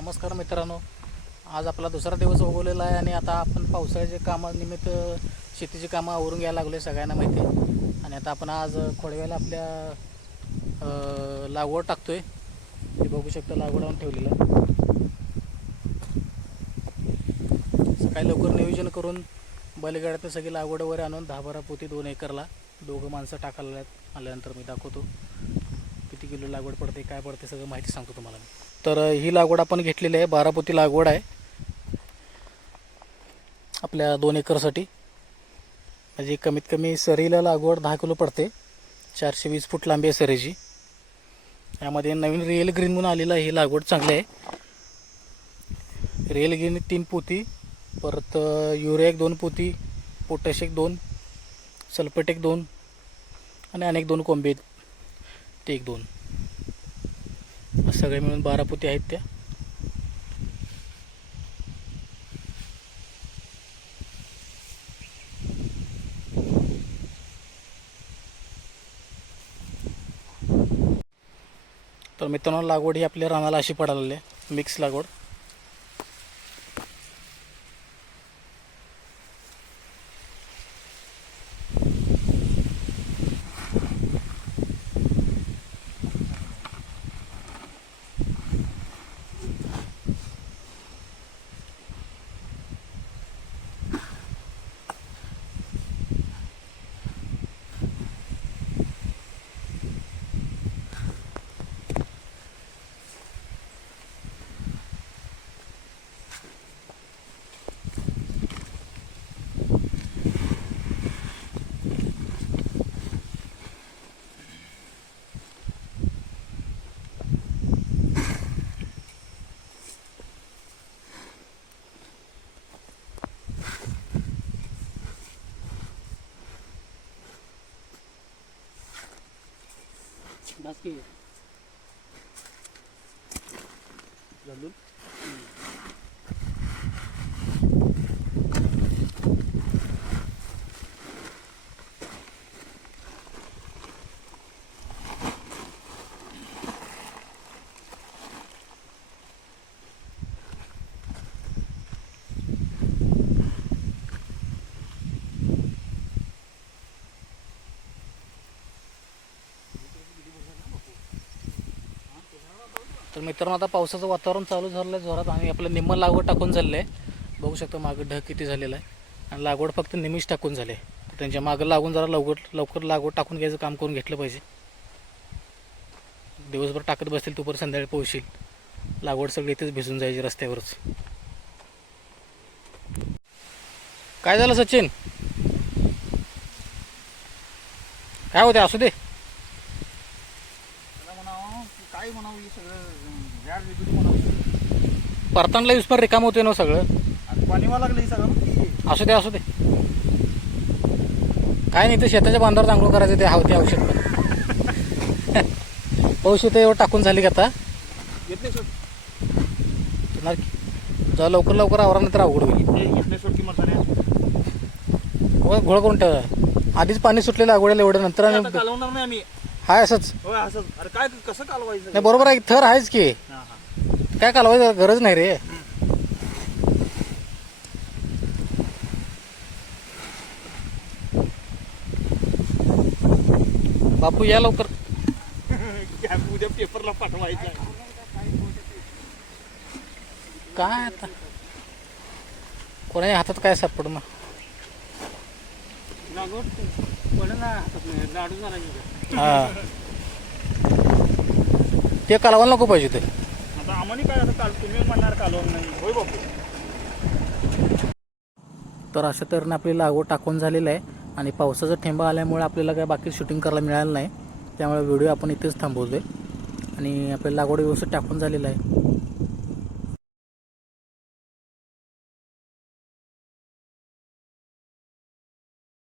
नमस्कार मित्रांनो. आज आपला दुसरा दिवस उगवलेला आहे आणि आता आपण पावसाळ्याचे कामानिमित्त शेतीची कामं आवरून घ्यायला लागलो आहे सगळ्यांना माहिती आहे. आणि आता आपण आज खोडव्याला आपल्या लागवड टाकतो आहे हे बघू शकता लागवड आणून ठेवलेलं. सकाळी लवकर नियोजन करून बैलगाड्यात सगळी लागवड वगैरे आणून दहा बारा पोती दोन एकरला दोघं माणसं टाकायला आहेत. आल्यानंतर मी दाखवतो. किती किलो लागवड पडते काय पडते सगळं माहिती सांगतो तुम्हाला मी. तर ही लागवड आपण घेतलेली आहे. बारा पोती लागवड आहे. आपल्या दोन एकरसाठी. म्हणजे कमीत कमी सरीला लागवड दहा किलो पडते. चारशे वीस फूट लांबी आहे सरीची. यामध्ये नवीन रिअल ग्रीन म्हणून आलेलं आहे. ही लागवड चांगली आहे. रिअल ग्रीन तीन पोती परत युरिया एक दोन पोती पोटॅश एक दोन सल्फेट एक दोन आणि अनेक दोन कोंबे ते एक दोन. सगळे मिळून बारा पोती आहेत त्या. तर मित्रांनो लागवड ही आपल्या रानाला अशी पडालेली आहे. मिक्स लागवड. बाकी घालून तर मित्रांनो आता पावसाचं वातावरण चालू झालं आहे. जोरात आणि आपलं निम्म लागवड टाकून झालेलं आहे बघू शकतो मागं ढग किती झालेला आहे. आणि लागवड फक्त निमिष टाकून झाले. तर त्यांच्या मागं लागून जरा लवकर लवकर लागवड टाकून घ्यायचं काम करून घेतलं पाहिजे. दिवसभर टाकत बसतील तूपर संध्याकाळी पोहोचशील. लागवड सगळी इथेच भिजून जायची रस्त्यावरच. काय झालं सचिन? काय होते असू दे. काय म्हणावं हे सगळं? झाड म्हणावं परतानला यूज पण रिकाम होते ना सगळं. आणि पाणी व्हावं लागलं हे सगळं असू दे असू दे. काय नाही ते शेताच्या बांधावर चांगलं करायचं ते हवते औषध पण. पाऊस इथं एवढं टाकून झाली का आता? येत नाही सोड. येणार की? जेव्हा लवकर लवकर आवरा तर अवघड होईल. हे येत नाही सोड की घोळ करून ठेवा आधीच पाणी सुटलेलं अगोड्याला एवढं नंतर आता नाही आम्ही. हाय असंच. होय असं अरे काय कसं कालवायचं? नाही बरोबर आहे थर आहेच की. हा हा. काय कालवायचं गरज नाही रे. बापू या लवकर. कॅब उद्या पेपरला पाठवायचं आहे. काय आता? कोणाच्या हातात काय सापड मग लागवड पडलं ना हातात नाही, लाडू झाला की. हा ते कालवायला नको पाहिजे ते आता आम्हाला काय आता काल तुम्ही म्हणणार कालवण नाही. होय बापू. तर अशा तऱ्हेने आपली लागवड टाकून झालेलं आहे आणि पावसाचा ठेंबा आल्यामुळे आपल्याला काय बाकी शूटिंग करायला मिळालं नाही. त्यामुळे व्हिडिओ आपण इथेच थांबवतो आहे आणि आपली लागवड व्यवस्थित टाकून झालेलं आहे.